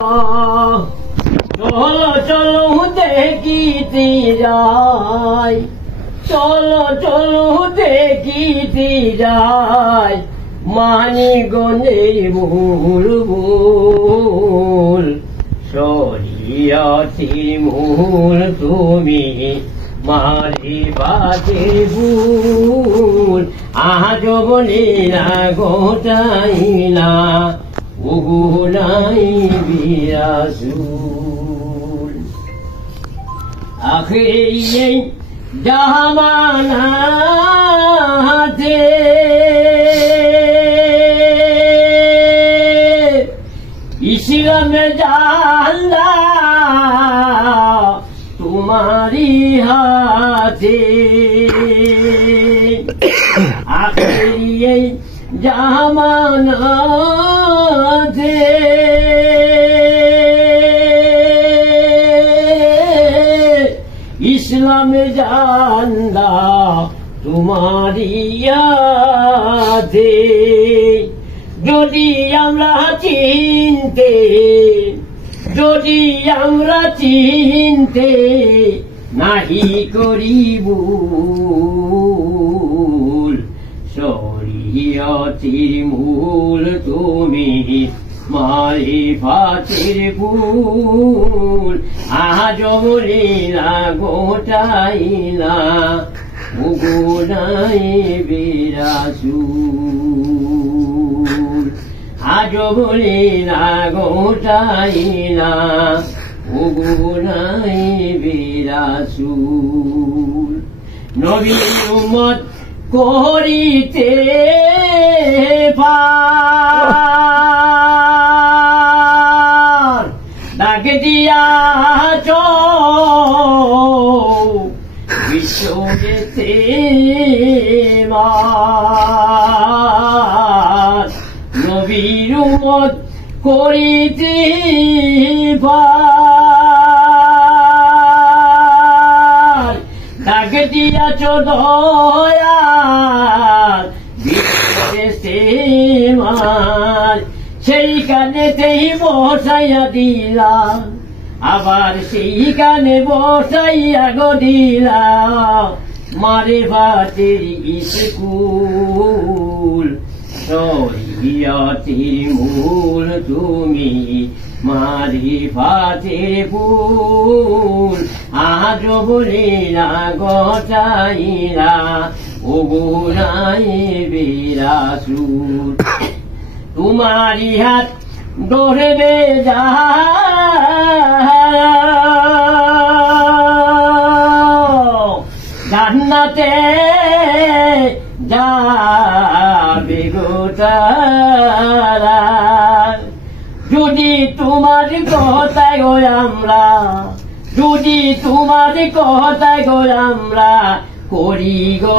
চলো চলো দেখিতে যাই, চলো চলো দেখিতে যাই, মানিকগঞ্জের মূল মূল শরিয়তের মূল তুমি মারিফাতের ভুল আজ বলে না গোটাইলা উগুলাই বিরাসুল আখিরি জামানাতে ইসলামে জানলা তোমারি হাতে আখিরি জামানাতে ইসলামে জানলা তোমারি হাতে যদি আমরা চিনতে নাহি করিব শরিয়তের মূল তুমি মারিফাতের ভুল আজ বলে না গোটাইলা উগুলাই বিরাসুল আজ বলে না গোটাইলা উগুলাই বিরাসুল নবী উম্মত করিতে পার ডাক দিয়াছ বিশ্বতে নবীর উম্মত করিতে পার ডাক দিয়াছ দয়াল বিশ্বতে সেইখানেতেই বসাইয়া দিলা আবার সেইখানে বসাইয়া গো দিলা মারিফাতের স্কুল শরিয়তের মূল তুমি মারিফাতের ভুল আজ বলে না গোটাইলা উগুলাই বিরাসুল তোমারি হাত ধরবে জান্নাতে যাবে গোটারা যদি তোমার কথায় গো আমরা করি গো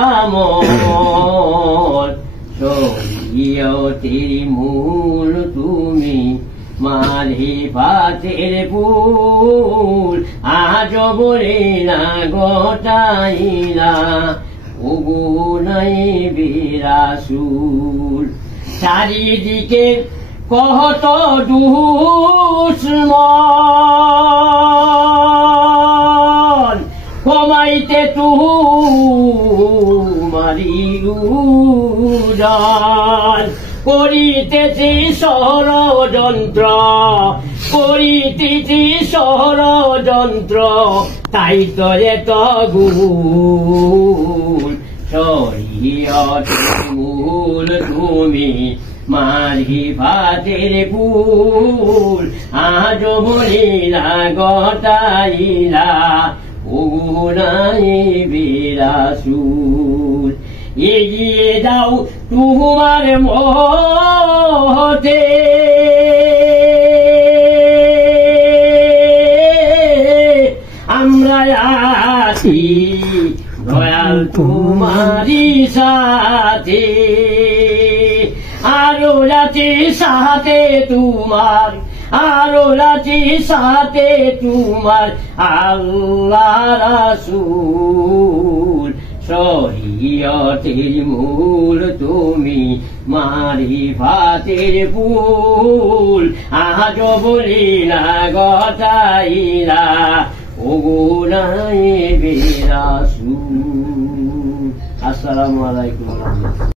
আমল শরিয়তের মূল তুমি মারিফাতের ভুল আজ বলে না গোটাইলা উগুলাই বিরাসুল চারিদিকে কত দুশ্মন কমাইতে তোমারি উজান করিতেছি ষড়যন্ত্র তাই তো এত গুণ শরিয়তের মূল তুমি মারিফাতের ভুল আজ বলে না গোটাইলা উগুলাই বিরাসুল এগিয়ে যাও তোমার মতে আমরা আছি দয়াল তোমারি সাথে আরো রাতে সাথে তোমার আল্লাহ রাসূল শরীয়তের মূল তুমি মারিফাতের ফুল আজ বলি না গতাইলা ওগো নায়েবে রাসূল। আসসালামু আলাইকুম।